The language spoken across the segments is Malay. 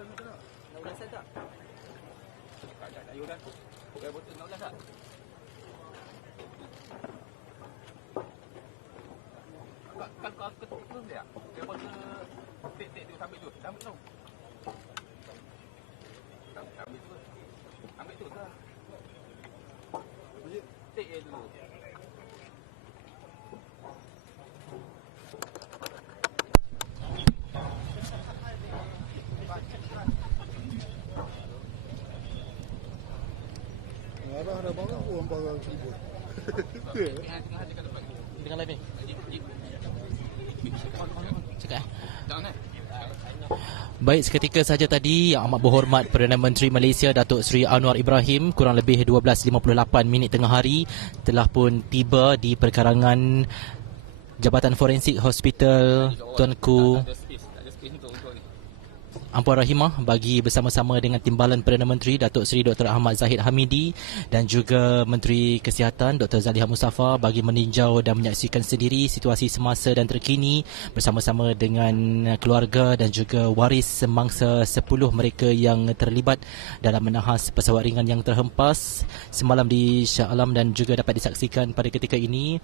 16 tak? Tak ayuh dah. Bukan botol 16 tak? Kan kau ketuk tu dia. Dia botol tik tu sambil tu. Sambil tu. Ambil tu. Ambil tu lah. Tik dia dulu. Ada barang orang barang ribut. Dengan live ni. Cakap Baik, seketika saja tadi Yang Amat Berhormat Perdana Menteri Malaysia Datuk Seri Anwar Ibrahim kurang lebih 12.58 minit tengah hari telah pun tiba di perkarangan Jabatan Forensik Hospital Tunku Ampuan Rahimah bagi bersama-sama dengan Timbalan Perdana Menteri Datuk Seri Dr. Ahmad Zahid Hamidi dan juga Menteri Kesihatan Dr. Zaliha Mustafa bagi meninjau dan menyaksikan sendiri situasi semasa dan terkini bersama-sama dengan keluarga dan juga waris semangsa 10 mereka yang terlibat dalam menahas pesawat ringan yang terhempas semalam di Shah Alam dan juga dapat disaksikan pada ketika ini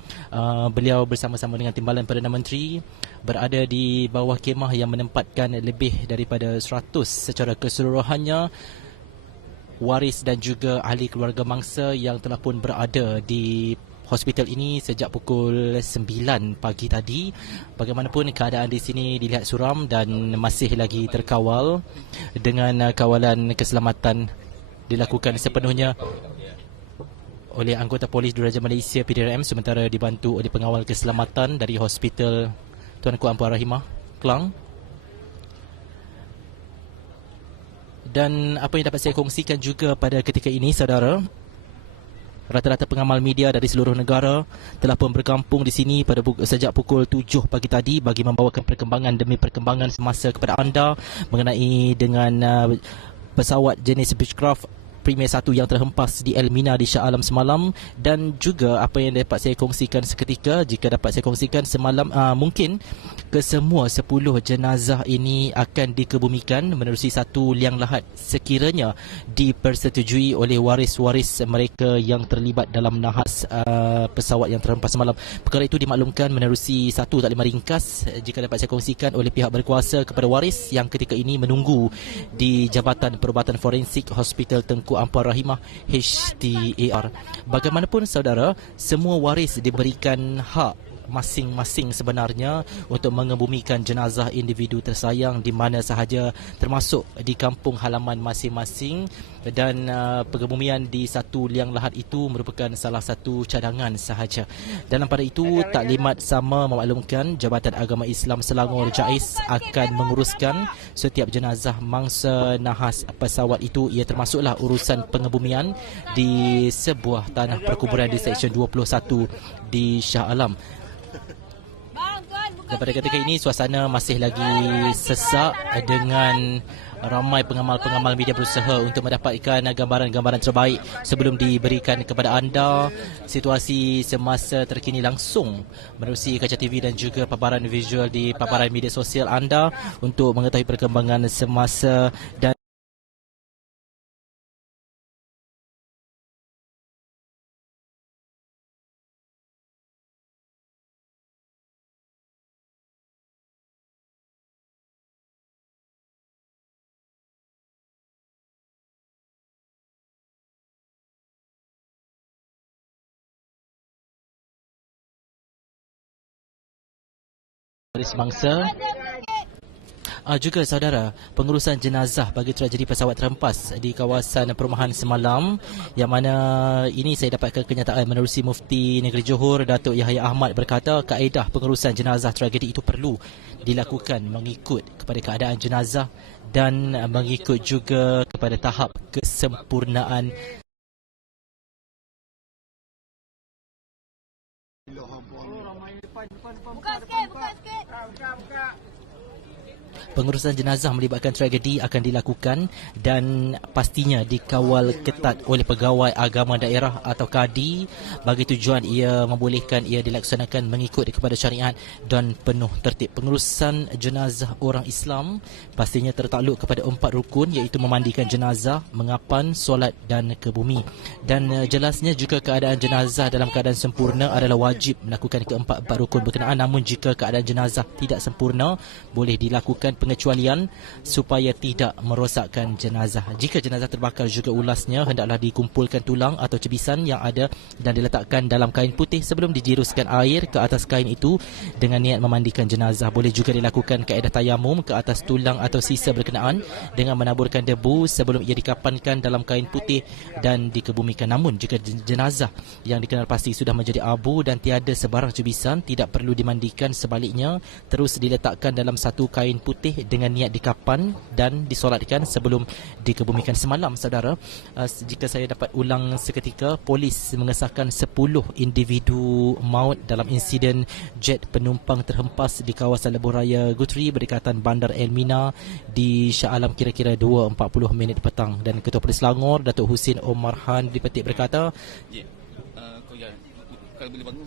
beliau bersama-sama dengan Timbalan Perdana Menteri berada di bawah kemah yang menempatkan lebih daripada 100 secara keseluruhannya waris dan juga ahli keluarga mangsa yang telah pun berada di hospital ini sejak pukul 9 pagi tadi. Bagaimanapun keadaan di sini dilihat suram dan masih lagi terkawal dengan kawalan keselamatan dilakukan sepenuhnya oleh anggota polis Diraja Malaysia PDRM sementara dibantu oleh pengawal keselamatan dari Hospital Tunku Ampuan Rahimah Klang. Dan apa yang dapat saya kongsikan juga pada ketika ini, saudara, rata-rata pengamal media dari seluruh negara telah pun berkampung di sini pada sejak pukul 7 pagi tadi bagi membawakan perkembangan demi perkembangan semasa kepada anda mengenai dengan pesawat jenis Beechcraft Premier 1 yang terhempas di Elmina di Shah Alam semalam dan juga apa yang dapat saya kongsikan seketika jika dapat saya kongsikan semalam mungkin kesemua 10 jenazah ini akan dikebumikan menerusi satu liang lahat sekiranya dipersetujui oleh waris-waris mereka yang terlibat dalam nahas pesawat yang terhempas semalam. Perkara itu dimaklumkan menerusi satu taklimat ringkas jika dapat saya kongsikan oleh pihak berkuasa kepada waris yang ketika ini menunggu di Jabatan Perubatan Forensik Hospital Tunku Ampuan Rahimah HTAR. Bagaimanapun saudara, semua waris diberikan hak masing-masing sebenarnya untuk mengebumikan jenazah individu tersayang di mana sahaja termasuk di kampung halaman masing-masing dan pengebumian di satu liang lahat itu merupakan salah satu cadangan sahaja. Dalam pada itu taklimat sama memaklumkan Jabatan Agama Islam Selangor JAIS akan menguruskan setiap jenazah mangsa nahas pesawat itu. Ia termasuklah urusan pengebumian di sebuah tanah perkuburan di Seksyen 21 di Shah Alam. Dan pada ketika ini suasana masih lagi sesak dengan ramai pengamal-pengamal media berusaha untuk mendapatkan gambaran-gambaran terbaik sebelum diberikan kepada anda situasi semasa terkini langsung menerusi Kaca TV dan juga paparan visual di paparan media sosial anda untuk mengetahui perkembangan semasa dan mangsa. Juga saudara, pengurusan jenazah bagi tragedi pesawat terhempas di kawasan perumahan semalam yang mana ini saya dapatkan kenyataan menerusi Mufti Negeri Johor Datuk Yahya Ahmad berkata kaedah pengurusan jenazah tragedi itu perlu dilakukan mengikut kepada keadaan jenazah dan mengikut juga kepada tahap kesempurnaan. Pengurusan jenazah melibatkan tragedi akan dilakukan dan pastinya dikawal ketat oleh pegawai agama daerah atau kadi bagi tujuan ia membolehkan ia dilaksanakan mengikut kepada syariat dan penuh tertib. Pengurusan jenazah orang Islam pastinya tertakluk kepada 4 rukun iaitu memandikan jenazah, mengapan, solat dan ke bumi. Dan jelasnya jika keadaan jenazah dalam keadaan sempurna adalah wajib melakukan keempat-empat rukun berkenaan, namun jika keadaan jenazah tidak sempurna boleh dilakukan pengecualian supaya tidak merosakkan jenazah. Jika jenazah terbakar juga ulasnya hendaklah dikumpulkan tulang atau cebisan yang ada dan diletakkan dalam kain putih sebelum dijiruskan air ke atas kain itu dengan niat memandikan jenazah. Boleh juga dilakukan kaedah tayamum ke atas tulang atau sisa berkenaan dengan menaburkan debu sebelum ia dikapankan dalam kain putih dan dikebumikan. Namun jika jenazah yang dikenal pasti sudah menjadi abu dan tiada sebarang cebisan, tidak perlu dimandikan, sebaliknya terus diletakkan dalam satu kain putih dengan niat dikapan dan disolatkan sebelum dikebumikan. Semalam saudara, jika saya dapat ulang seketika, polis mengesahkan 10 individu maut dalam insiden jet penumpang terhempas di kawasan Lebuh Raya Guthrie berdekatan Bandar Elmina di Shah Alam kira-kira 2.40 minit petang. Dan Ketua Polis Selangor Datuk Husin Omar Han dipetik berkata, kalau boleh bangun.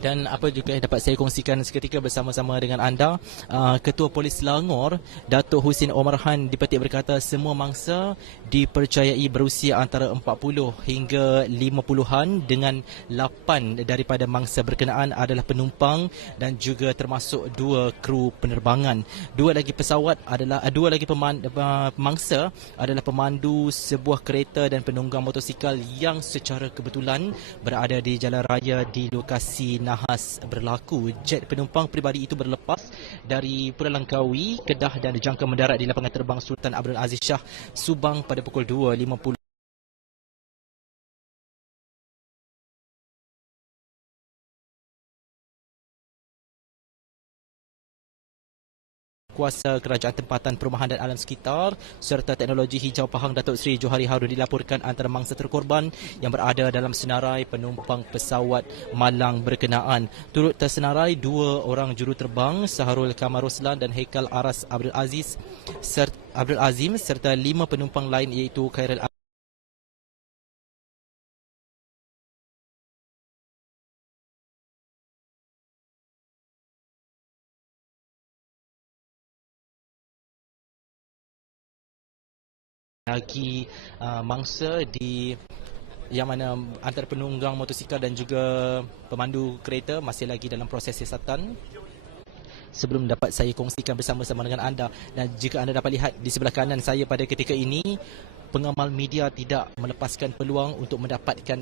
dan apa juga yang dapat saya kongsikan seketika bersama-sama dengan anda, Ketua Polis Selangor Datuk Husin Omar Han dipetik berkata semua mangsa dipercayai berusia antara 40 hingga 50-an dengan 8 daripada mangsa berkenaan adalah penumpang dan juga termasuk 2 kru penerbangan. 2 lagi mangsa adalah pemandu sebuah kereta dan penunggang motosikal yang secara kebetulan berada di jalan raya di lokasi nahas berlaku. Jet penumpang peribadi itu berlepas dari Pulau Langkawi, Kedah dan dijangka mendarat di lapangan terbang Sultan Abdul Aziz Shah, Subang pada pukul 2.50. Kuasa Kerajaan Tempatan Perumahan dan Alam Sekitar serta Teknologi Hijau Pahang Datuk Seri Johari Harun dilaporkan antara mangsa terkorban yang berada dalam senarai penumpang pesawat malang berkenaan. Turut tersenarai 2 orang juruterbang, Saharul Kamar Roslan dan Haikal Aras Abdul Azim serta 5 penumpang lain iaitu Khairul lagi mangsa yang mana antara penunggang motosikal dan juga pemandu kereta masih lagi dalam proses siasatan sebelum dapat saya kongsikan bersama-sama dengan anda. Dan jika anda dapat lihat di sebelah kanan saya pada ketika ini, pengamal media tidak melepaskan peluang untuk mendapatkan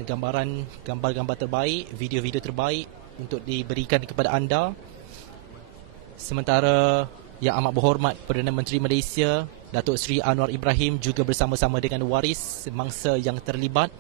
gambar-gambar terbaik, video-video terbaik untuk diberikan kepada anda. Sementara Yang Amat Berhormat Perdana Menteri Malaysia Datuk Seri Anwar Ibrahim juga bersama-sama dengan waris mangsa yang terlibat,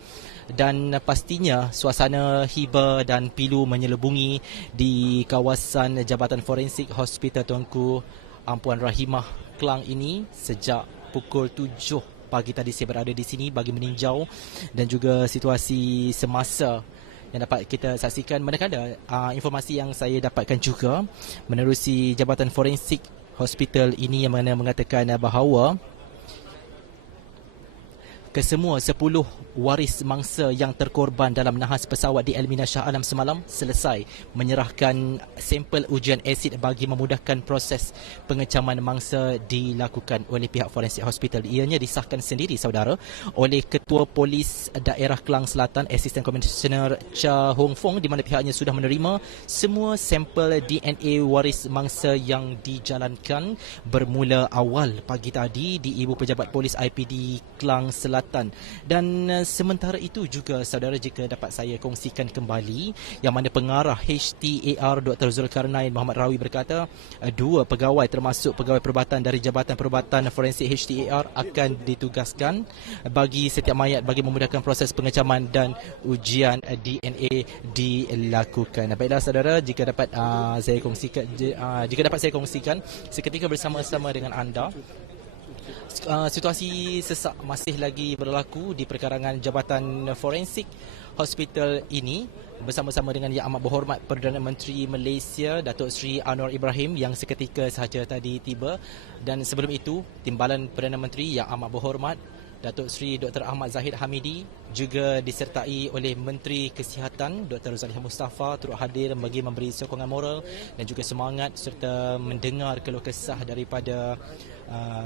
dan pastinya suasana hiba dan pilu menyelubungi di kawasan Jabatan Forensik Hospital Tuanku Ampuan Rahimah Klang ini sejak pukul 7 pagi tadi. Saya berada di sini bagi meninjau dan juga situasi semasa yang dapat kita saksikan. Manakala informasi yang saya dapatkan juga menerusi Jabatan Forensik Hospital ini yang mana mengatakan bahawa kesemua 10 waris mangsa yang terkorban dalam nahas pesawat di Elmina Shah Alam semalam selesai menyerahkan sampel ujian asid bagi memudahkan proses pengecaman mangsa dilakukan oleh pihak forensik hospital. Ianya disahkan sendiri saudara oleh Ketua Polis Daerah Klang Selatan Assistant Commissioner Cha Hong Fong, di mana pihaknya sudah menerima semua sampel DNA waris mangsa yang dijalankan bermula awal pagi tadi di Ibu Pejabat Polis IPD Klang Selatan. Dan sementara itu juga saudara, jika dapat saya kongsikan kembali, yang mana pengarah HTAR Dr. Zulkarnain Muhammad Rawi berkata 2 pegawai termasuk pegawai perubatan dari Jabatan Perubatan Forensik HTAR akan ditugaskan bagi setiap mayat bagi memudahkan proses pengecaman dan ujian DNA dilakukan. Baiklah saudara, jika dapat saya kongsikan seketika bersama-sama dengan anda, situasi sesak masih lagi berlaku di perkarangan Jabatan Forensik Hospital ini, bersama-sama dengan Yang Amat Berhormat Perdana Menteri Malaysia Datuk Seri Anwar Ibrahim yang seketika sahaja tadi tiba, dan sebelum itu Timbalan Perdana Menteri Yang Amat Berhormat Datuk Seri Dr. Ahmad Zahid Hamidi juga disertai oleh Menteri Kesihatan Dr. Zaliha Mustafa turut hadir bagi memberi sokongan moral dan juga semangat serta mendengar keluh kesah daripada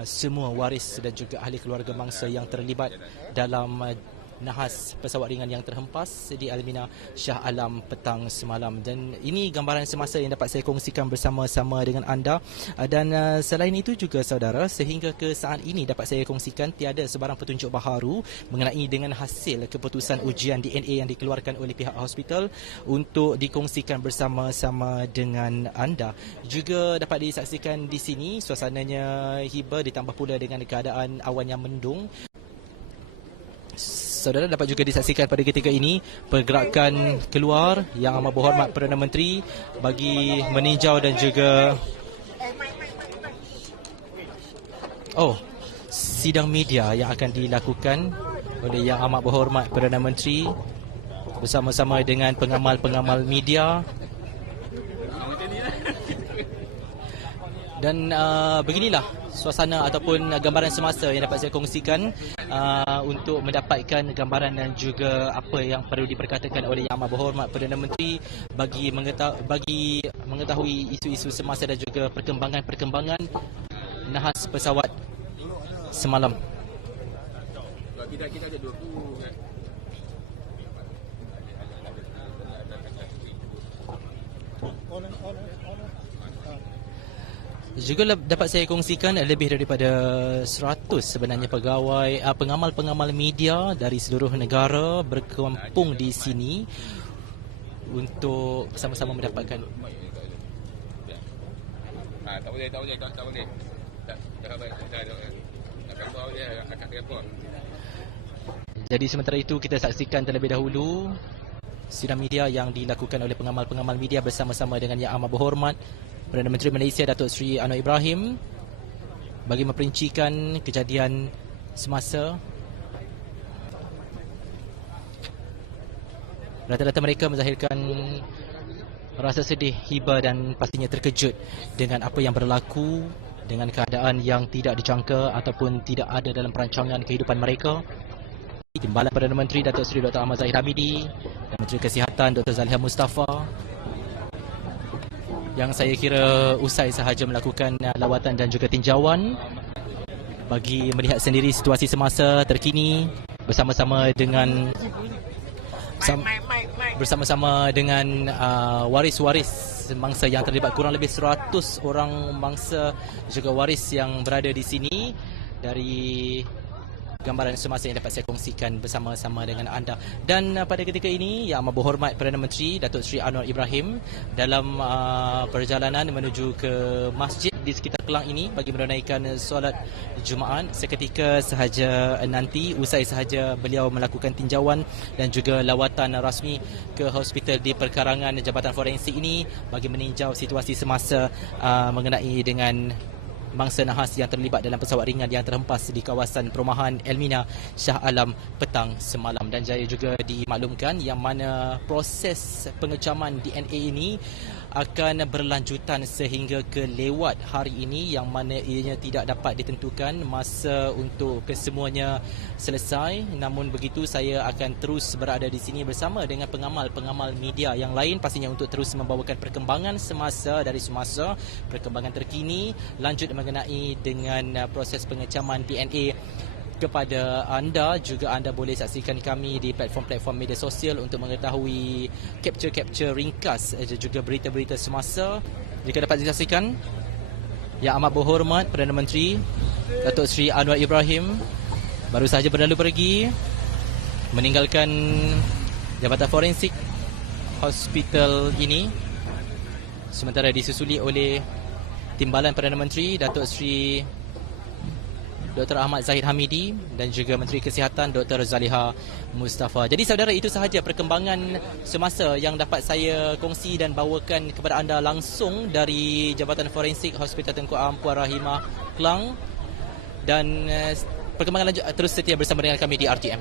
semua waris dan juga ahli keluarga bangsa yang terlibat dalam nahas pesawat ringan yang terhempas di Almina Shah Alam petang semalam. Dan ini gambaran semasa yang dapat saya kongsikan bersama-sama dengan anda. Dan selain itu juga saudara, sehingga ke saat ini dapat saya kongsikan tiada sebarang petunjuk baharu mengenai dengan hasil keputusan ujian DNA yang dikeluarkan oleh pihak hospital untuk dikongsikan bersama-sama dengan anda. Juga dapat disaksikan di sini suasananya hiba ditambah pula dengan keadaan awan yang mendung. Saudara, dapat juga disaksikan pada ketika ini pergerakan keluar Yang Amat Berhormat Perdana Menteri bagi meninjau dan juga sidang media yang akan dilakukan oleh Yang Amat Berhormat Perdana Menteri bersama-sama dengan pengamal-pengamal media. Dan beginilah suasana ataupun gambaran semasa yang dapat saya kongsikan untuk mendapatkan gambaran dan juga apa yang perlu diperkatakan oleh Yang Amat Berhormat Perdana Menteri bagi mengetahui isu-isu semasa dan juga perkembangan nahas pesawat semalam. Kita ada 20 kan. Juga dapat saya kongsikan lebih daripada 100 sebenarnya pegawai pengamal-pengamal media dari seluruh negara berkumpul di sini untuk sama-sama mendapatkan. Tak boleh. Jadi sementara itu kita saksikan terlebih dahulu sidang media yang dilakukan oleh pengamal-pengamal media bersama-sama dengan Yang Amat Berhormat Perdana Menteri Malaysia Datuk Seri Anwar Ibrahim bagi memperincikan kejadian semasa. Rata-rata mereka menzahirkan rasa sedih, hiba dan pastinya terkejut dengan apa yang berlaku, dengan keadaan yang tidak dijangka ataupun tidak ada dalam perancangan kehidupan mereka. Timbalan Perdana Menteri Datuk Seri Dr. Ahmad Zahid Hamidi dan Menteri Kesihatan Dr. Zaliha Mustafa yang saya kira usai sahaja melakukan lawatan dan juga tinjauan bagi melihat sendiri situasi semasa terkini bersama-sama dengan waris-waris bangsa yang terlibat, kurang lebih 100 orang bangsa juga waris yang berada di sini. Dari gambaran semasa yang dapat saya kongsikan bersama-sama dengan anda. Dan pada ketika ini Yang Amat Berhormat Perdana Menteri Datuk Seri Anwar Ibrahim dalam perjalanan menuju ke masjid di sekitar Kelang ini bagi menunaikan solat Jumaat. Seketika sahaja nanti, usai sahaja beliau melakukan tinjauan dan juga lawatan rasmi ke hospital di perkarangan Jabatan Forensik ini bagi meninjau situasi semasa mengenai dengan mangsa nahas yang terlibat dalam pesawat ringan yang terhempas di kawasan perumahan Almina Shah Alam petang semalam. Dan saya juga dimaklumkan yang mana proses pengecaman DNA ini akan berlanjutan sehingga ke lewat hari ini, yang mana ianya tidak dapat ditentukan masa untuk kesemuanya selesai. Namun begitu, saya akan terus berada di sini bersama dengan pengamal-pengamal media yang lain pastinya untuk terus membawakan perkembangan semasa dari semasa, perkembangan terkini, lanjut mengenai dengan proses pengecaman DNA kepada anda. Juga anda boleh saksikan kami di platform-platform media sosial untuk mengetahui capture-capture ringkas dan juga berita-berita semasa. Jika dapat disaksikan, Yang Amat Berhormat Perdana Menteri Datuk Seri Anwar Ibrahim baru sahaja berlalu pergi meninggalkan Jabatan Forensik hospital ini, sementara disusuli oleh Timbalan Perdana Menteri Datuk Seri Dr. Ahmad Zahid Hamidi dan juga Menteri Kesihatan Dr. Zaliha Mustafa. Jadi saudara, itu sahaja perkembangan semasa yang dapat saya kongsi dan bawakan kepada anda langsung dari Jabatan Forensik Hospital Tengku Ampuan Rahimah Kelang. Dan perkembangan lanjut terus setia bersama dengan kami di RTM.